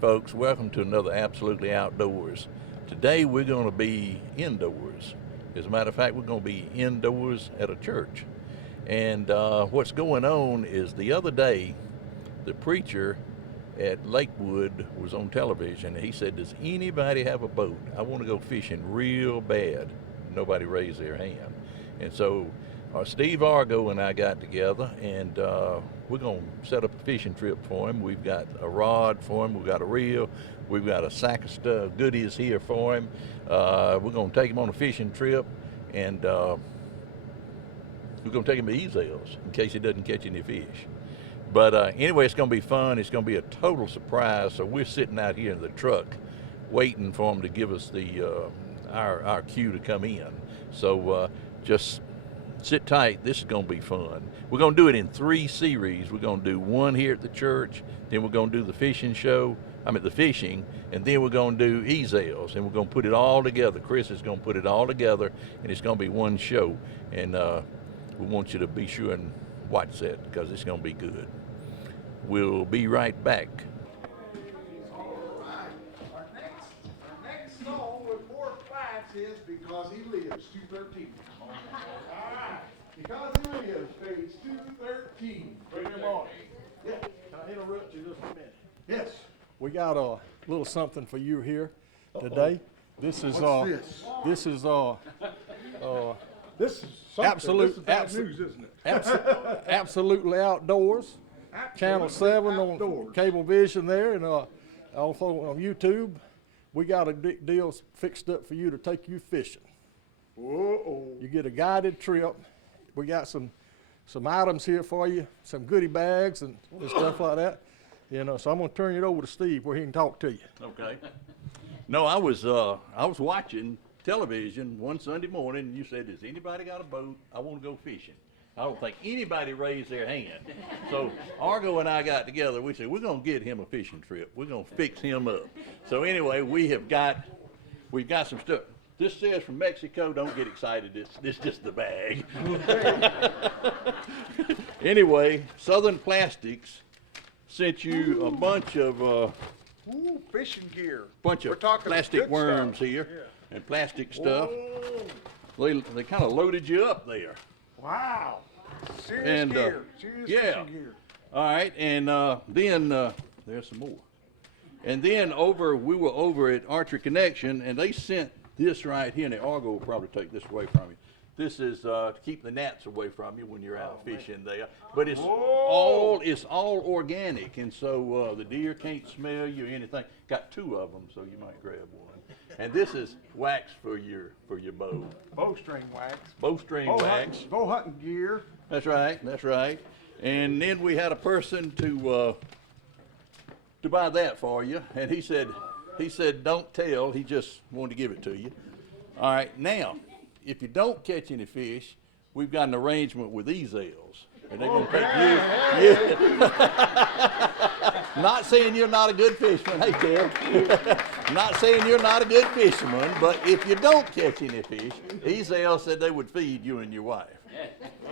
folks, welcome to another Absolutely Outdoors. Today we're going to be indoors. As a matter of fact, we're going to be indoors at a church. And what's going on is the other day, the preacher at Lakewood was on television. He said, does anybody have a boat? I want to go fishing real bad. Nobody raised their hand. And so Steve Argo and I got together, and we're going to set up a fishing trip for him. We've got a rod for him. We've got a reel. We've got a sack of stuff, goodies here for him. We're going to take him on a fishing trip, and we're going to take him to Ezell's in case he doesn't catch any fish. But anyway, it's going to be fun. It's going to be a total surprise. So we're sitting out here in the truck waiting for him to give us the our cue to come in. So just sit tight. This is going to be fun. We're going to do it in 3 series. We're going to do one here at the church, then we're going to do the fishing show, the fishing, and then we're going to do Ezell's, and we're going to put it all together. Chris is going to put it all together, and it's going to be one show. And we want you to be sure and watch that because it's going to be good. We'll be right back. All right. Our next song with more claps is Because He Lives, 213. All right. Because He Lives, page 213. Bring him on. Yeah. Can I interrupt you just a minute? Yes. We got a little something for you here today. This is What's this? This is This is something. Absolute- This is bad absolute- news, isn't it? Absolutely Outdoors. Channel 7 on Outdoors. Cablevision there, and also on YouTube. We got a deal fixed up for you to take you fishing. Whoa. You get a guided trip. We got some items here for you, some goodie bags and stuff like that. So I'm gonna turn it over to Steve where he can talk to you. Okay. No, I was watching television one Sunday morning, and you said, "Does anybody got a boat? I want to go fishing." I don't think anybody raised their hand. So Argo and I got together. We said, we're going to get him a fishing trip. We're going to fix him up. So anyway, we've got some stuff. This says from Mexico. Don't get excited. This just the bag. Anyway, Southern Plastics sent you a bunch of Ooh, fishing gear. We're talking plastic good worms stuff. here and plastic stuff. Whoa. They kind of loaded you up there. Wow. Serious And, gear. Serious yeah. fishing gear. All right, and then there's some more. And then we were over at Archery Connection, and they sent this right here, and the Argo will probably take this away from you. This is to keep the gnats away from you when you're out fishing there. But it's all organic, and so the deer can't smell you or anything. Got 2 of them, so you might grab one. And this is wax for your bow. Bowstring wax. Bowstring wax. Bow hunting gear. That's right. And then we had a person to buy that for you, and he said don't tell. He just wanted to give it to you. All right, now if you don't catch any fish, we've got an arrangement with Ezell's, and they're gonna take you. Yeah. Not saying you're not a good fisherman, hey Ted. Not saying you're not a good fisherman, but if you don't catch any fish, Ezell said they would feed you and your wife.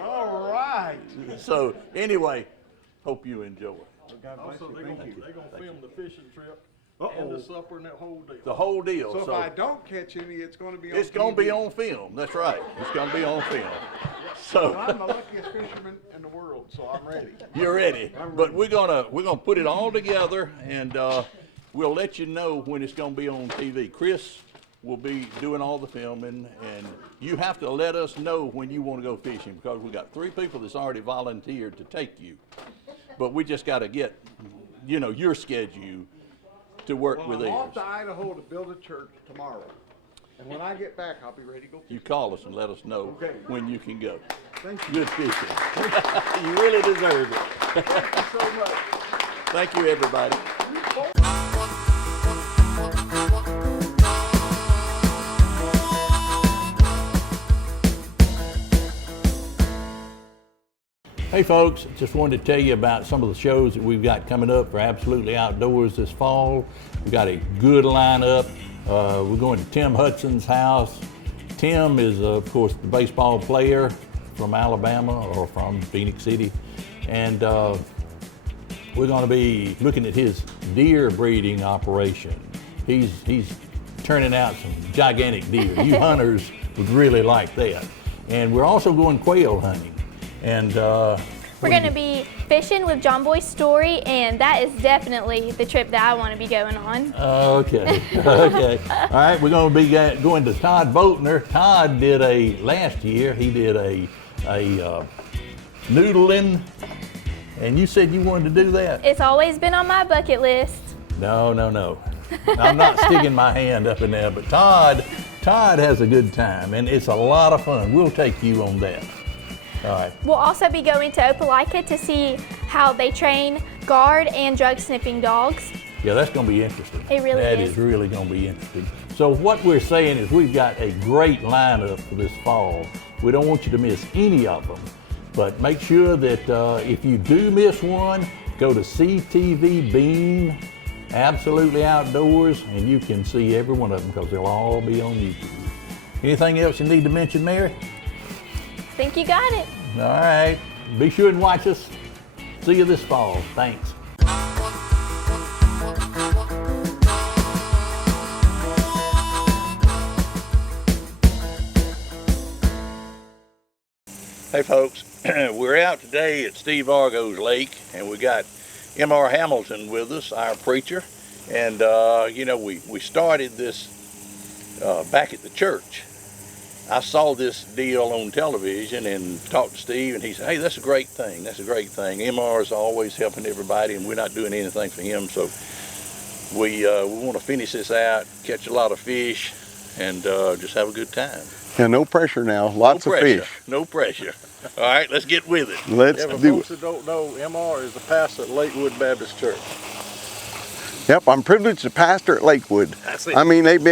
All right. So anyway, hope you enjoy. God bless Also, you. Thank you. they're gonna film the fishing trip and the supper and that whole deal. The whole deal. So if I don't catch any, it's going to be on it's going to be TV. on film. That's right. It's going to be on film. Well, So I'm the luckiest fisherman in the world, so I'm ready. you're ready. But we're gonna put it all together, and we'll let you know when it's going to be on TV. Chris will be doing all the filming, and you have to let us know when you want to go fishing because we got 3 people that's already volunteered to take you. But we just got to get, your schedule to work Well, with I'm off theirs. to Idaho to build a church tomorrow. And when I get back, I'll be ready to go. You call us and let us know Okay. when you can go. Thank you. Good fishing. You really deserve it. Thank you so much. Thank you, everybody. Hey folks, just wanted to tell you about some of the shows that we've got coming up for Absolutely Outdoors this fall. We've got a good lineup. We're going to Tim Hudson's house. Tim is, of course, the baseball player from Alabama or from Phoenix City. And we're going to be looking at his deer breeding operation. He's turning out some gigantic deer. You hunters would really like that. And we're also going quail hunting. And we're going to be fishing with John Boy's Story, and that is definitely the trip that I want to be going on. Okay, okay. All right, we're going to be going to Todd Boatner. Todd did last year, he did a noodling, and you said you wanted to do that? It's always been on my bucket list. No, no, no. I'm not sticking my hand up in there, but Todd has a good time, and it's a lot of fun. We'll take you on that. All right. We'll also be going to Opelika to see how they train guard and drug sniffing dogs. Yeah, that's going to be interesting. It really is. That is really going to be interesting. So what we're saying is we've got a great lineup for this fall. We don't want you to miss any of them, but make sure that if you do miss one, go to CTV Beam, Absolutely Outdoors, and you can see every one of them because they'll all be on YouTube. Anything else you need to mention, Mary? I think you got it. All right. Be sure and watch us. See you this fall. Thanks. Hey folks, we're out today at Steve Argo's lake, and we got M.R. Hamilton with us, our preacher. And you know, we started this back at the church. I saw this deal on television and talked to Steve, and he said, hey, that's a great thing. That's a great thing. MR is always helping everybody, and we're not doing anything for him. So we want to finish this out, catch a lot of fish, and just have a good time. Yeah, no pressure now. Lots of fish. No pressure. All right, let's get with it. Let's Yeah, for do folks it. that don't know, MR is the pastor at Lakewood Baptist Church. Yep, I'm privileged to pastor at Lakewood. That's it. I mean, they've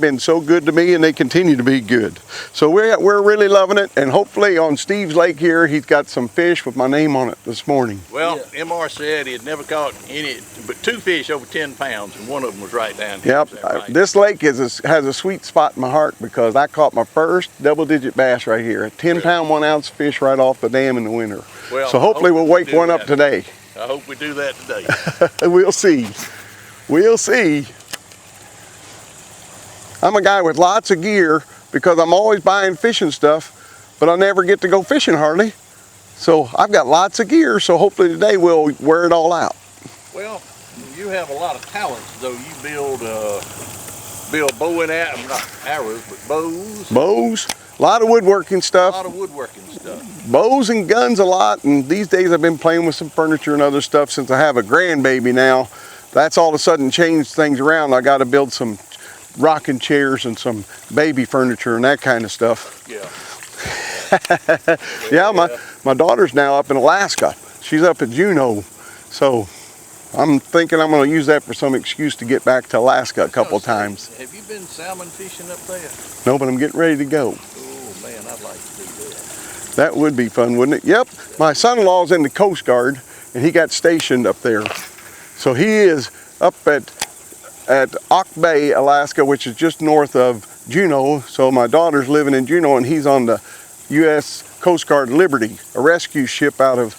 been so good to me, and they continue to be good. So we're really loving it, and hopefully on Steve's lake here, he's got some fish with my name on it this morning. Well, MR said he had never caught any, but 2 fish over 10 pounds, and one of them was right down here. Yep, Is that right? this lake has a sweet spot in my heart because I caught my first double-digit bass right here. A 10-pound, 1-ounce fish right off the dam in the winter. Well, So hopefully we'll wake one up today. I hope we do that today. We'll see. We'll see. I'm a guy with lots of gear because I'm always buying fishing stuff, but I never get to go fishing hardly. So I've got lots of gear, so hopefully today we'll wear it all out. Well, you have a lot of talents, though. You build bow and not arrows, but bows. Bows, a lot of woodworking A stuff. lot of woodworking stuff. Bows and guns a lot, and these days I've been playing with some furniture and other stuff since I have a grandbaby now. That's all of a sudden changed things around. I got to build some rocking chairs and some baby furniture and that kind of stuff. Yeah. Yeah, my daughter's now up in Alaska. She's up at Juneau. So I'm thinking I'm going to use that for some excuse to get back to Alaska a couple times. Have you been salmon fishing up there? No, but I'm getting ready to go. Oh man, I'd like to do that. That would be fun, wouldn't it? Yep, my son-in-law's in the Coast Guard and he got stationed up there. So he is up at Auk Bay, Alaska, which is just north of Juneau. So my daughter's living in Juneau, and he's on the U.S. Coast Guard Liberty, a rescue ship out of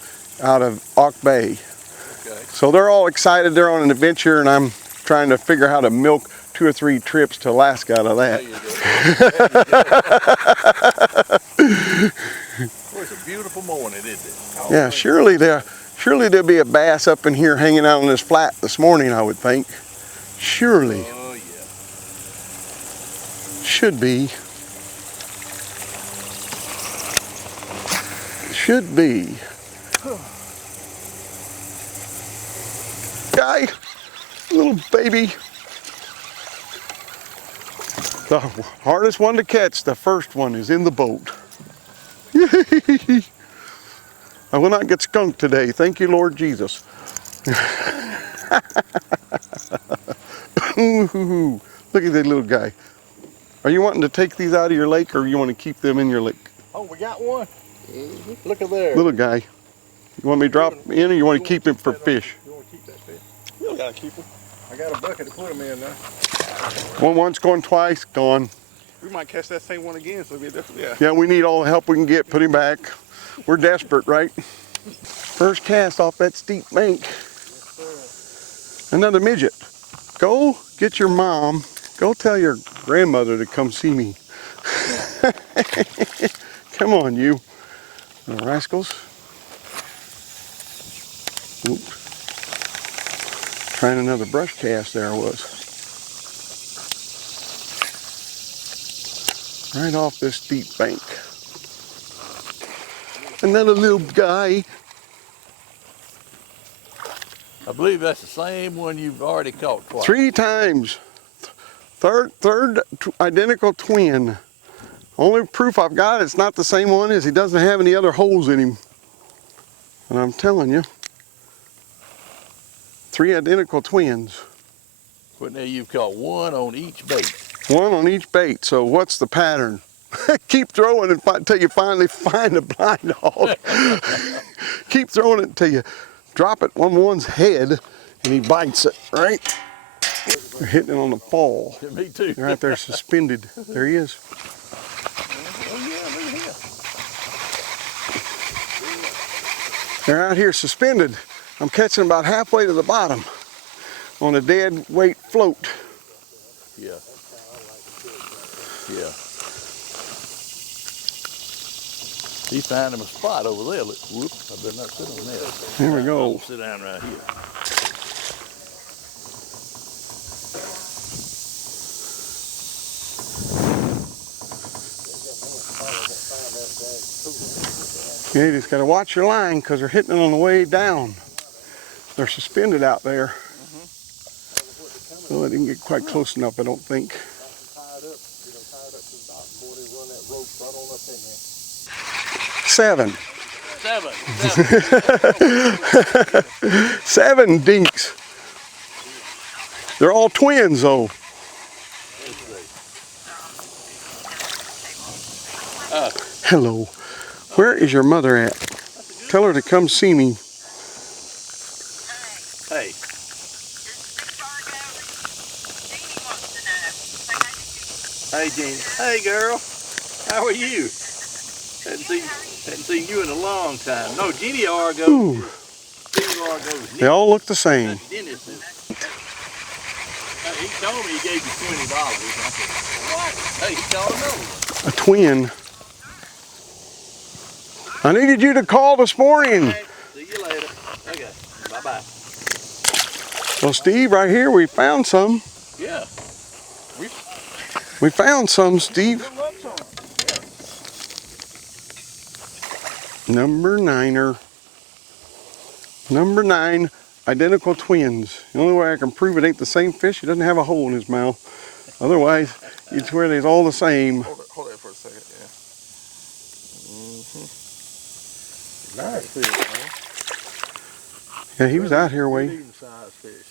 Auk Bay. Okay. So they're all excited. They're on an adventure, and I'm trying to figure out how to milk 2 or 3 trips to Alaska out of that. There you go. Well, it's a beautiful morning, isn't it? Oh, Yeah, man. surely there'll be a bass up in here hanging out on this flat this morning, I would think. Surely. Oh yeah. Should be. Should be. Guy, little baby. The hardest one to catch, the first one, is in the boat. I will not get skunked today. Thank you, Lord Jesus. Ooh, look at that little guy. Are you wanting to take these out of your lake, or you want to keep them in your lake? Oh, we got one. Look at there. Little guy. You want me to drop him in, or you want to keep him for fish? You want to keep that fish? You gotta keep him. I got a bucket to put him in now. Going once, going twice, gone. We might catch that same one again, so we definitely, yeah. Yeah, we need all the help we can get. Put him back. We're desperate, right? First cast off that steep bank. Another midget. Go get your mom. Go tell your grandmother to come see me. Come on, you little rascals. Oops. Trying another brush cast there I was. Right off this steep bank. Another little guy. I believe that's the same one you've already caught twice. 3 times. Third identical twin. Only proof I've got it's not the same one is he doesn't have any other holes in him. And I'm telling you, 3 identical twins. But now you've caught one on each bait. One on each bait. So what's the pattern? Keep throwing it until you finally find a blind hog. Keep throwing it until you drop it on one's head and he bites it, right? You're hitting it on the fall. Me too. You're right there suspended. There he is. Oh yeah, look at him. They're out here suspended. I'm catching about halfway to the bottom on a dead weight float. Yeah. Yeah. He's finding him a spot over there. Look, whoop, I better not sit on that. There we go. I'll sit down right here. You just got to watch your line because they're hitting it on the way down. They're suspended out there. Well, I didn't get quite close enough, I don't think. 7. 7. 7 dinks. They're all twins, though. Hello. Where is your mother at? Tell her to come see me. Hey. Hey, Jeannie. Hey, girl. How are you? Hadn't seen you in a long time. No, Jeannie Argo. Ooh. Jeannie Argo's They all look the same. Dennis. He told me he gave you $20. I said, what? Hey, he called another one. A twin. I needed you to call this morning. Hey, see you later. Okay, bye-bye. Well, Steve, right here we found some. Yeah. We found some, Steve. Number 9er. Number 9, identical twins. The only way I can prove it ain't the same fish, he doesn't have a hole in his mouth. Otherwise, you'd swear they's all the same. Hold it for a second, yeah. Nice fish, man. Yeah, he was out here way. Medium sized fish.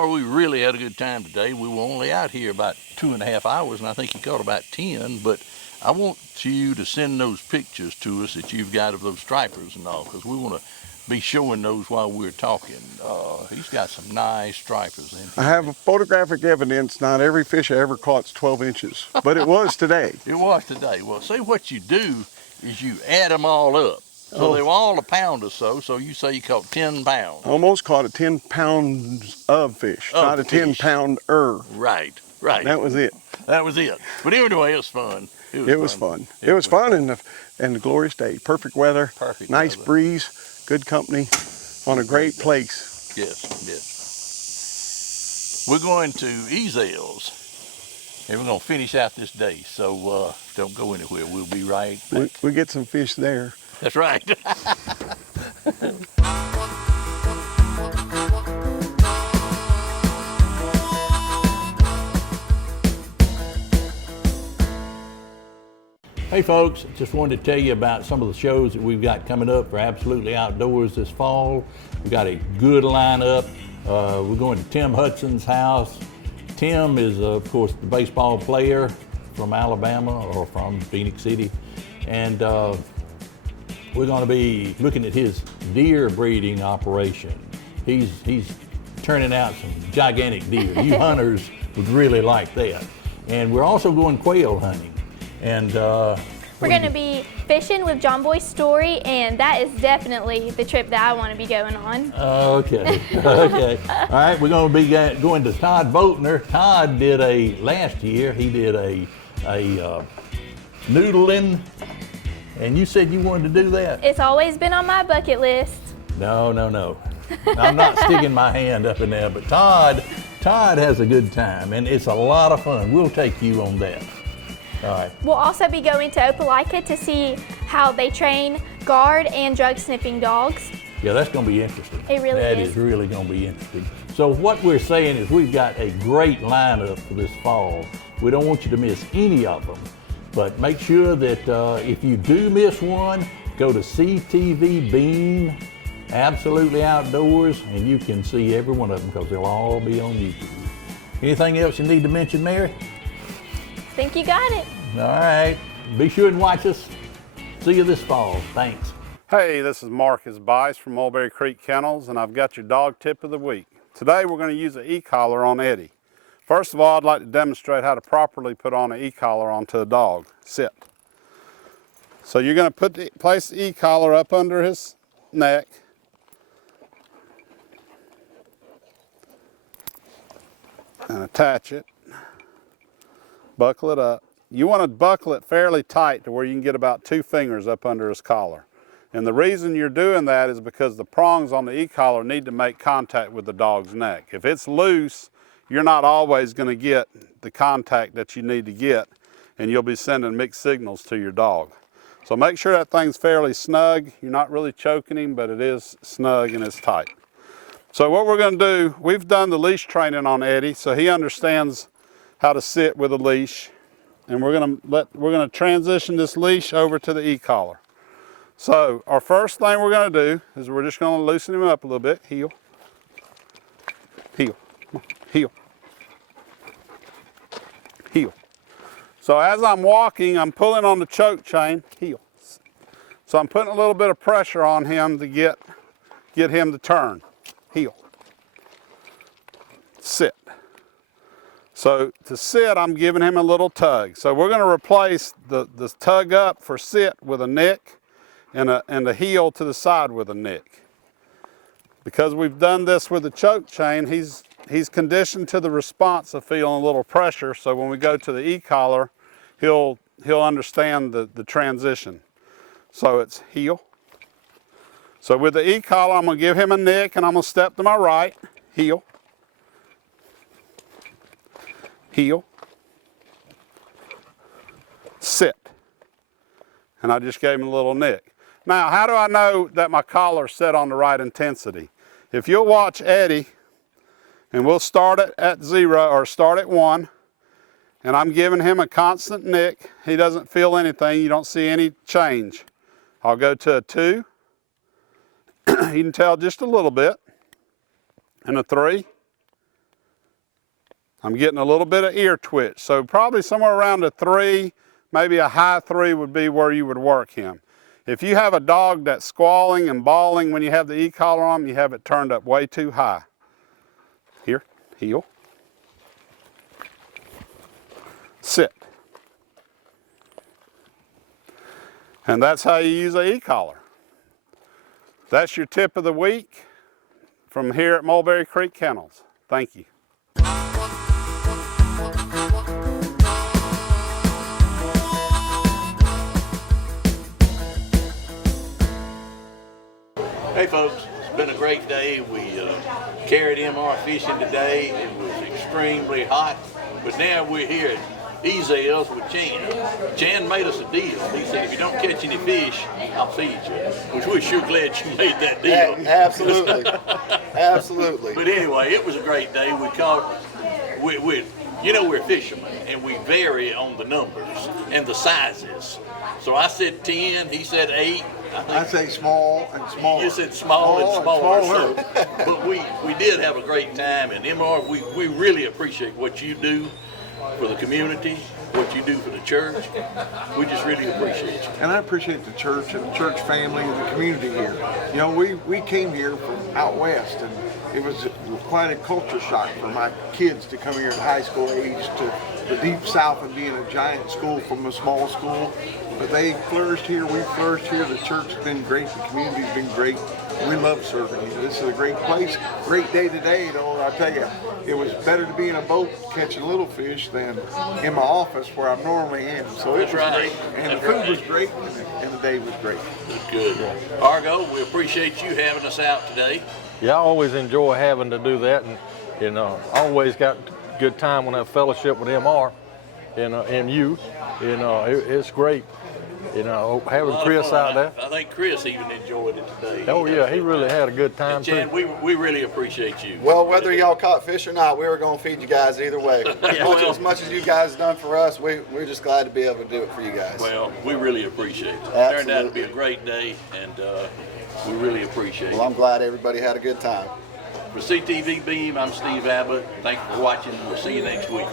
We really had a good time today. We were only out here about 2.5 hours, and I think you caught about 10. But I want you to send those pictures to us that you've got of those stripers and all, because we want to be showing those while we're talking. He's got some nice stripers in I here. have photographic evidence. Not every fish I ever caught's 12 inches, but it was today. It was today. Well, see, what you do is you add them all up. So they were all a pound or so. So you say you caught 10 pounds. Almost caught a 10 pounds of fish, Of not a 10 fish. pounder. Right, right. That was it. That was it. But anyway, it was fun. It was fun. It was fun and the glorious day. Perfect weather, Perfect nice weather. breeze, good company, on a great place. Yes, yes. We're going to Ezel's, and we're going to finish out this day. So don't go anywhere. We'll be right back. We get some fish there. That's right. Hey folks, just wanted to tell you about some of the shows that we've got coming up for Absolutely Outdoors this fall. We've got a good lineup. We're going to Tim Hudson's house. Tim is, of course, the baseball player from Alabama or from Phoenix City. And we're going to be looking at his deer breeding operation. He's turning out some gigantic deer. You hunters would really like that. And we're also going quail hunting. And We're going to be fishing with John Boy Story, and that is definitely the trip that I want to be going on. Okay, okay. All right, we're going to be going to Todd Boatner. Todd did last year, he did a noodling, and you said you wanted to do that? It's always been on my bucket list. No, no, no. I'm not sticking my hand up in there, but Todd has a good time, and it's a lot of fun. We'll take you on that. All right. We'll also be going to Opelika to see how they train guard and drug sniffing dogs. Yeah, that's going to be interesting. It really That is. is really going to be interesting. So what we're saying is we've got a great lineup for this fall. We don't want you to miss any of them. But make sure that if you do miss one, go to CTV Beam, Absolutely Outdoors, and you can see every one of them because they'll all be on YouTube. Anything else you need to mention, Mary? I think you got it. All right. Be sure and watch us. See you this fall. Thanks. Hey, this is Marcus Bice from Mulberry Creek Kennels, and I've got your dog tip of the week. Today we're going to use an e-collar on Eddie. First of all, I'd like to demonstrate how to properly put on an e-collar onto a dog. Sit. So you're going to place the e-collar up under his neck. And attach it. Buckle it up. You want to buckle it fairly tight to where you can get about 2 fingers up under his collar. And the reason you're doing that is because the prongs on the e-collar need to make contact with the dog's neck. If it's loose, you're not always going to get the contact that you need to get, and you'll be sending mixed signals to your dog. So make sure that thing's fairly snug. You're not really choking him, but it is snug and it's tight. So what we're going to do, we've done the leash training on Eddie, so he understands how to sit with a leash, and we're going to transition this leash over to the e-collar. So our first thing we're going to do is we're just going to loosen him up a little bit. Heel, heel, heel, heel. So as I'm walking, I'm pulling on the choke chain, heel. So I'm putting a little bit of pressure on him to get him to turn. Heel, sit. So to sit, I'm giving him a little tug. So we're going to replace the tug up for sit with a nick and a heel to the side with a nick. Because we've done this with the choke chain, he's conditioned to the response of feeling a little pressure. So when we go to the e-collar, he'll understand the transition. So it's heel. So with the e-collar, I'm going to give him a nick and I'm going to step to my right, heel, heel, sit. And I just gave him a little nick. Now, how do I know that my collar's set on the right intensity? If you'll watch Eddie, and we'll start it at 0 or start at 1, and I'm giving him a constant nick. He doesn't feel anything. You don't see any change. I'll go to a 2. You can tell just a little bit. And a 3. I'm getting a little bit of ear twitch. So probably somewhere around a 3, maybe a high 3 would be where you would work him. If you have a dog that's squalling and bawling when you have the e-collar on, you have it turned up way too high. Here, heel. Sit. And that's how you use an e-collar. That's your tip of the week from here at Mulberry Creek Kennels. Thank you. Hey folks, it's been a great day. We carried MR fishing today. It was extremely hot, but now we're here at Ezel's with Chan. Chan made us a deal. He said, if you don't catch any fish, I'll feed you. Which we're sure glad you made that deal. Absolutely. Absolutely. But anyway, it was a great day. We caught, you know, we're fishermen, and we vary on the numbers and the sizes. So I said 10, he said 8. I say small and smaller. You said small and smaller. smaller. But we did have a great time, and MR, we really appreciate what you do for the community, what you do for the church. We just really appreciate you. And I appreciate the church and the church family and the community here. You know, we came here from out west, and it was quite a culture shock for my kids to come here at high school age to the deep south and be in a giant school from a small school. But they flourished here, we flourished here, the church has been great, the community's been great. We love serving here. This is a great place, great day today, though. I tell you, it was better to be in a boat catching little fish than in my office where I normally am. So it was great, and the food was great, and the day was great. Good. Argo, we appreciate you having us out today. Yeah, I always enjoy having to do that, and you know, always got a good time when I fellowship with MR, and you know, it's great. You know, having Chris out there. I think Chris even enjoyed it today. Oh yeah, he really had a good time too. Chan, we really appreciate you. Well, whether y'all caught fish or not, we were going to feed you guys either way. As much as you guys done for us, we're just glad to be able to do it for you guys. Well, we really appreciate it. It turned out to be a great day, and we really appreciate it. Well, I'm glad everybody had a good time. For CTV Beam, I'm Steve Abbott. Thank you for watching. We'll see you next week.